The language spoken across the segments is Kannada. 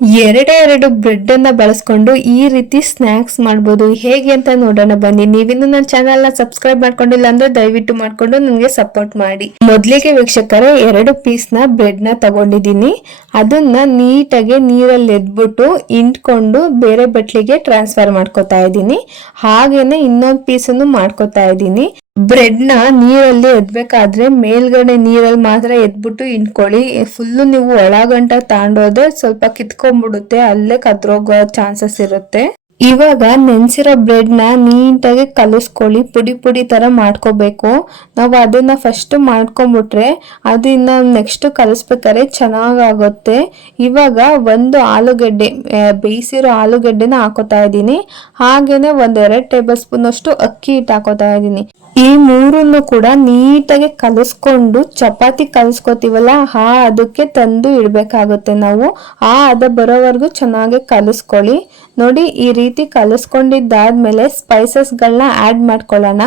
ಎರಡು ಬ್ರೆಡ್ ಅನ್ನ ಬಳಸ್ಕೊಂಡು ಈ ರೀತಿ ಸ್ನಾಕ್ಸ್ ಮಾಡ್ಬೋದು. ಹೇಗೆ ಅಂತ ನೋಡೋಣ ಬನ್ನಿ. ನೀವಿನ್ನು ನನ್ನ ಚಾನೆಲ್ ನ ಸಬ್ಸ್ಕ್ರೈಬ್ ಮಾಡ್ಕೊಂಡಿಲ್ಲ ಅಂದ್ರೆ ದಯವಿಟ್ಟು ಮಾಡ್ಕೊಂಡು ನನಗೆ ಸಪೋರ್ಟ್ ಮಾಡಿ. ಮೊದ್ಲಿಗೆ ವೀಕ್ಷಕರೇ 2 ಪೀಸ್ ನ ಬ್ರೆಡ್ ನ ತಗೊಂಡಿದ್ದೀನಿ. ಅದನ್ನ ನೀಟಾಗಿ ನೀರಲ್ಲಿ ಎದ್ಬಿಟ್ಟು ಇಂಟ್ಕೊಂಡು ಬೇರೆ ಬಟ್ಲಿಗೆ ಟ್ರಾನ್ಸ್ಫರ್ ಮಾಡ್ಕೊತಾ ಇದ್ದೀನಿ. ಹಾಗೇನೆ ಇನ್ನೊಂದು ಪೀಸನ್ನು ಮಾಡ್ಕೊತಾ ಇದ್ದೀನಿ. ಬ್ರೆಡ್ ನ ನೀರಲ್ಲಿ ಎದ್ಬೇಕಾದ್ರೆ ಮೇಲ್ಗಡೆ ನೀರಲ್ಲಿ ಮಾತ್ರ ಎದ್ಬಿಟ್ಟು ಇಂಟ್ಕೊಳ್ಳಿ. ಫುಲ್ಲು ನೀವು ಒಳಗಂಟ ತಾಂಡೋದ್ರೆ ಸ್ವಲ್ಪ ಕಿತ್ಕೊಂಡ್ಬಿಡುತ್ತೆ, ಅಲ್ಲೇ ಕದ್ರೋಗೋ ಚಾನ್ಸಸ್ ಇರುತ್ತೆ. ಇವಾಗ ನೆನ್ಸಿರೋ ಬ್ರೆಡ್ ನ ನೀಟಾಗಿ ಕಲಿಸ್ಕೊಳ್ಳಿ. ಪುಡಿ ಪುಡಿ ತರ ಮಾಡ್ಕೋಬೇಕು. ನಾವು ಅದನ್ನ ಫಸ್ಟ್ ಮಾಡ್ಕೊಂಡ್ಬಿಟ್ರೆ ಅದನ್ನ ನೆಕ್ಸ್ಟ್ ಕಲಿಸ್ಬೇಕಾದ್ರೆ ಚೆನ್ನಾಗಾಗುತ್ತೆ. ಇವಾಗ ಒಂದು ಆಲೂಗಡ್ಡೆ, ಬೇಯಿಸಿರೋ ಆಲೂಗಡ್ಡೆನ ಹಾಕೋತಾ ಇದ್ದೀನಿ. ಹಾಗೇನೆ 1-2 ಟೇಬಲ್ ಸ್ಪೂನ್ ಅಷ್ಟು ಅಕ್ಕಿ ಹಿಟ್ಟು ಹಾಕೋತಾ ಇದ್ದೀನಿ. ಈ ಮೂರನ್ನು ಕೂಡ ನೀಟಾಗಿ ಕಲಿಸ್ಕೊಂಡು ಚಪಾತಿ ಕಲಿಸ್ಕೋತೀವಲ್ಲ ಅದಕ್ಕೆ ತಂದು ಇಡ್ಬೇಕಾಗುತ್ತೆ. ನಾವು ಅದ ಬರೋವರೆಗೂ ಚೆನ್ನಾಗಿ ಕಲಿಸ್ಕೊಳ್ಳಿ. ನೋಡಿ, ಈ ರೀತಿ ಕಲಿಸ್ಕೊಂಡಿದ್ದಾದ್ಮೇಲೆ ಸ್ಪೈಸಸ್ ಗಳನ್ನ ಆಡ್ ಮಾಡ್ಕೊಳ್ಳೋಣ.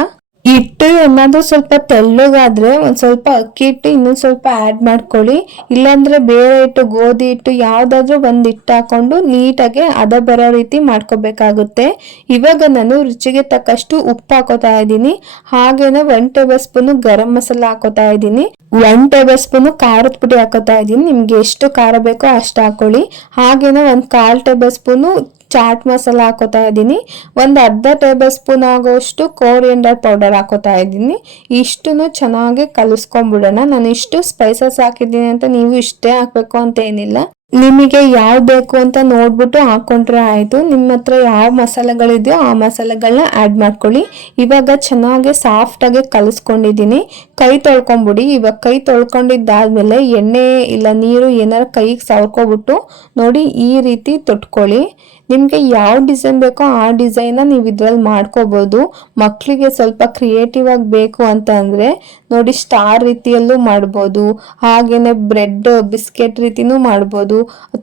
ಹಿಟ್ಟು ಏನಾದ್ರು ಸ್ವಲ್ಪ ತೆಳ್ಳಗಾದ್ರೆ ಒಂದ್ ಸ್ವಲ್ಪ ಅಕ್ಕಿ ಹಿಟ್ಟು ಇನ್ನೊಂದ್ ಸ್ವಲ್ಪ ಆಡ್ ಮಾಡ್ಕೊಳ್ಳಿ. ಇಲ್ಲಾಂದ್ರೆ ಬೇರೆ ಹಿಟ್ಟು, ಗೋಧಿ ಹಿಟ್ಟು ಯಾವ್ದಾದ್ರು ಒಂದ್ ಹಿಟ್ಟು ಹಾಕೊಂಡು ನೀಟಾಗಿ ಅದ ಬರೋ ರೀತಿ ಮಾಡ್ಕೋಬೇಕಾಗುತ್ತೆ. ಇವಾಗ ನಾನು ರುಚಿಗೆ ತಕ್ಕಷ್ಟು ಉಪ್ಪು ಹಾಕೋತಾ ಇದ್ದೀನಿ. ಹಾಗೇನೆ 1 ಟೇಬಲ್ ಸ್ಪೂನ್ ಗರಂ ಮಸಾಲ ಹಾಕೋತಾ ಇದ್ದೀನಿ. 1 ಟೇಬಲ್ ಸ್ಪೂನ್ ಖಾರದ ಪುಡಿ ಹಾಕೋತಾ ಇದ್ದೀನಿ. ನಿಮ್ಗೆ ಎಷ್ಟು ಖಾರ ಬೇಕೋ ಅಷ್ಟು ಹಾಕೊಳ್ಳಿ. ಹಾಗೇನೆ 1/4 ಟೇಬಲ್ ಸ್ಪೂನ್ ಚಾಟ್ ಮಸಾಲ ಹಾಕೋತಾ ಇದ್ದೀನಿ. 1/2 ಟೇಬಲ್ ಸ್ಪೂನ್ ಆಗೋಷ್ಟು ಕೋರಿಯಂಡರ್ ಪೌಡರ್ ಹಾಕೋತಾ ಇದ್ದೀನಿ. ಇಷ್ಟನ್ನು ಚೆನ್ನಾಗಿ ಕಲಿಸ್ಕೊಂಡ್ಬಿಡೋಣ. ನಾನು ಇಷ್ಟು ಸ್ಪೈಸಸ್ ಹಾಕಿದ್ದೀನಿ ಅಂತ ನೀವು ಇಷ್ಟೇ ಹಾಕ್ಬೇಕು ಅಂತ ಏನಿಲ್ಲ. ನಿಮಗೆ ಯಾವ್ದು ಬೇಕು ಅಂತ ನೋಡ್ಬಿಟ್ಟು ಹಾಕೊಂಡ್ರೆ ಆಯ್ತು. ನಿಮ್ಮ ಹತ್ರ ಯಾವ ಮಸಾಲೆಗಳಿದೆಯೋ ಆ ಮಸಾಲೆಗಳನ್ನ ಆಡ್ ಮಾಡ್ಕೊಳ್ಳಿ. ಇವಾಗ ಚೆನ್ನಾಗಿ ಸಾಫ್ಟ್ ಆಗಿ ಕಲಿಸ್ಕೊಂಡಿದ್ದೀನಿ. ಕೈ ತೊಳ್ಕೊಂಬಿಡಿ. ಇವಾಗ ಕೈ ತೊಳ್ಕೊಂಡಿದ್ದಾದ್ಮೇಲೆ ಎಣ್ಣೆ ಇಲ್ಲ ನೀರು ಏನಾರ ಕೈಗೆ ಸವರ್ಕೊಬಿಟ್ಟು ನೋಡಿ ಈ ರೀತಿ ತೊಟ್ಕೊಳ್ಳಿ. ನಿಮ್ಗೆ ಯಾವ ಡಿಸೈನ್ ಬೇಕೋ ಆ ಡಿಸೈನ್ ನೀವು ಇದ್ರಲ್ಲಿ ಮಾಡ್ಕೋಬಹುದು. ಮಕ್ಕಳಿಗೆ ಸ್ವಲ್ಪ ಕ್ರಿಯೇಟಿವ್ ಆಗಿ ಬೇಕು ಅಂತ ಅಂದ್ರೆ ನೋಡಿ ಸ್ಟಾರ್ ರೀತಿಯಲ್ಲೂ ಮಾಡ್ಬೋದು. ಹಾಗೇನೆ ಬ್ರೆಡ್ ಬಿಸ್ಕೆಟ್ ರೀತಿನೂ ಮಾಡ್ಬೋದು.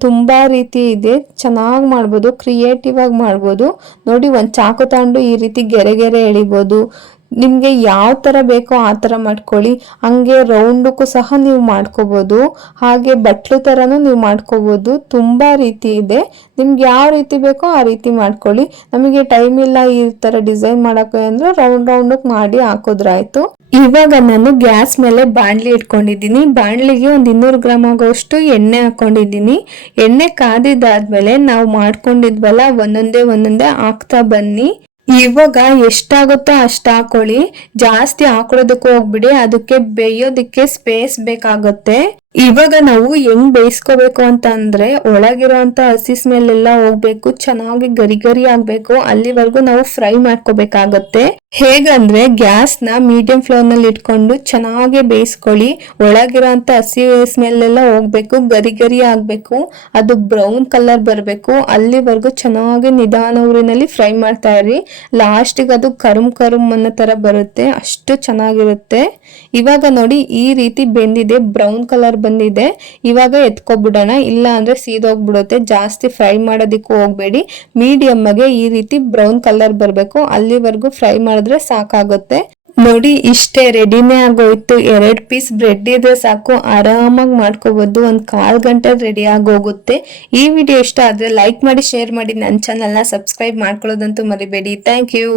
ತುಂಬಾ ರೀತಿ ಇದೆ, ಚೆನ್ನಾಗಿ ಮಾಡ್ಬೋದು, ಕ್ರಿಯೇಟಿವ್ ಆಗಿ ಮಾಡ್ಬೋದು. ನೋಡಿ, ಒಂದ್ ಚಾಕು ತಗೊಂಡು ಈ ರೀತಿ ಗೆರೆ ಗೆರೆ ಎಳಿಬೋದು. ನಿಮ್ಗೆ ಯಾವ ತರ ಬೇಕೋ ಆ ತರ ಮಾಡ್ಕೊಳ್ಳಿ. ಹಂಗೆ ರೌಂಡಕ್ಕೂ ಸಹ ನೀವು ಮಾಡ್ಕೋಬಹುದು. ಹಾಗೆ ಬಟ್ಲು ತರನು ನೀವು ಮಾಡ್ಕೋಬಹುದು. ತುಂಬಾ ರೀತಿ ಇದೆ. ನಿಮ್ಗೆ ಯಾವ ರೀತಿ ಬೇಕೋ ಆ ರೀತಿ ಮಾಡ್ಕೊಳ್ಳಿ. ನಮಗೆ ಟೈಮ್ ಇಲ್ಲ ಈ ತರ ಡಿಸೈನ್ ಮಾಡಕ್ಕೆ ಅಂದ್ರೆ ರೌಂಡ್ ಮಾಡಿ ಹಾಕೋದ್ರಾಯ್ತು. ಇವಾಗ ನಾನು ಗ್ಯಾಸ್ ಮೇಲೆ ಬಾಣ್ಲಿ ಇಟ್ಕೊಂಡಿದ್ದೀನಿ. ಬಾಣ್ಲಿಗೆ 200 ಗ್ರಾಮ್ ಆಗೋಷ್ಟು ಎಣ್ಣೆ ಹಾಕೊಂಡಿದ್ದೀನಿ. ಎಣ್ಣೆ ಕಾದಿದ್ದಾದ್ಮೇಲೆ ನಾವು ಮಾಡ್ಕೊಂಡಿದ್ವಲ್ಲ ಒಂದೊಂದೇ ಹಾಕ್ತಾ ಬನ್ನಿ. ಇವಾಗ ಎಷ್ಟಾಗುತ್ತೋ ಅಷ್ಟ ಹಾಕೊಳ್ಳಿ. ಜಾಸ್ತಿ ಹಾಕೊಳ್ಳೋದಕ್ಕೆ ಹೋಗ್ಬಿಡಿ, ಅದಕ್ಕೆ ಬೇಯೋದಕ್ಕೆ ಸ್ಪೇಸ್ ಬೇಕಾಗುತ್ತೆ. ಇವಾಗ ನಾವು ಹೆಂಗ್ ಬೇಯಿಸ್ಕೋಬೇಕು ಅಂತ ಅಂದ್ರೆ ಒಳಗಿರೋ ಅಂತ ಹಸಿ ಸ್ಮೆಲ್ ಎಲ್ಲ ಹೋಗ್ಬೇಕು, ಚೆನ್ನಾಗಿ ಗರಿ ಗರಿ ಆಗ್ಬೇಕು. ಅಲ್ಲಿವರೆಗೂ ನಾವು ಫ್ರೈ ಮಾಡ್ಕೋಬೇಕಾಗತ್ತೆ. ಹೇಗಂದ್ರೆ ಗ್ಯಾಸ್ ನ ಮೀಡಿಯಂ ಫ್ಲೇಮ್ ನಲ್ಲಿ ಇಟ್ಕೊಂಡು ಚೆನ್ನಾಗಿ ಬೇಯಿಸ್ಕೊಳ್ಳಿ. ಒಳಗಿರೋ ಅಂತ ಹಸಿ ಸ್ಮೆಲ್ ಎಲ್ಲ ಹೋಗ್ಬೇಕು, ಗರಿ ಗರಿ ಆಗ್ಬೇಕು, ಅದು ಬ್ರೌನ್ ಕಲರ್ ಬರ್ಬೇಕು. ಅಲ್ಲಿವರೆಗೂ ಚೆನ್ನಾಗಿ ನಿಧಾನ ಊರಿನಲ್ಲಿ ಫ್ರೈ ಮಾಡ್ತಾ ಇರಿ. ಲಾಸ್ಟಿಗೆ ಅದು ಕರುಮ್ ಅನ್ನೋ ತರ ಬರುತ್ತೆ, ಅಷ್ಟು ಚೆನ್ನಾಗಿರುತ್ತೆ. ಇವಾಗ ನೋಡಿ ಈ ರೀತಿ ಬೆಂದಿದೆ, ಬ್ರೌನ್ ಕಲರ್ ಬಂದಿದೆ. ಇವಾಗ ಎತ್ಕೊಬಿಡೋಣ, ಇಲ್ಲ ಅಂದ್ರೆ ಸೀದೋಗ್ಬಿಡುತ್ತೆ. ಜಾಸ್ತಿ ಫ್ರೈ ಮಾಡೋದಿಕ್ಕೂ ಹೋಗ್ಬೇಡಿ. ಮೀಡಿಯಮ್ ಆಗಿ ಈ ರೀತಿ ಬ್ರೌನ್ ಕಲರ್ ಬರ್ಬೇಕು, ಅಲ್ಲಿವರೆಗೂ ಫ್ರೈ ಮಾಡಿದ್ರೆ ಸಾಕಾಗುತ್ತೆ. ನೋಡಿ, ಇಷ್ಟೇ ರೆಡಿನೇ ಆಗೋಯ್ತು. 2 ಪೀಸ್ ಬ್ರೆಡ್ ಇದ್ರೆ ಸಾಕು, ಆರಾಮಾಗಿ ಮಾಡ್ಕೋಬಹುದು. 1/4 ಗಂಟೆ ರೆಡಿ ಆಗೋಗುತ್ತೆ. ಈ ವಿಡಿಯೋ ಇಷ್ಟ ಆದ್ರೆ ಲೈಕ್ ಮಾಡಿ, ಶೇರ್ ಮಾಡಿ, ನನ್ನ ಚಾನಲ್ನ ಸಬ್ಸ್ಕ್ರೈಬ್ ಮಾಡ್ಕೊಳ್ಳೋದಂತೂ ಮರಿಬೇಡಿ. Thank you.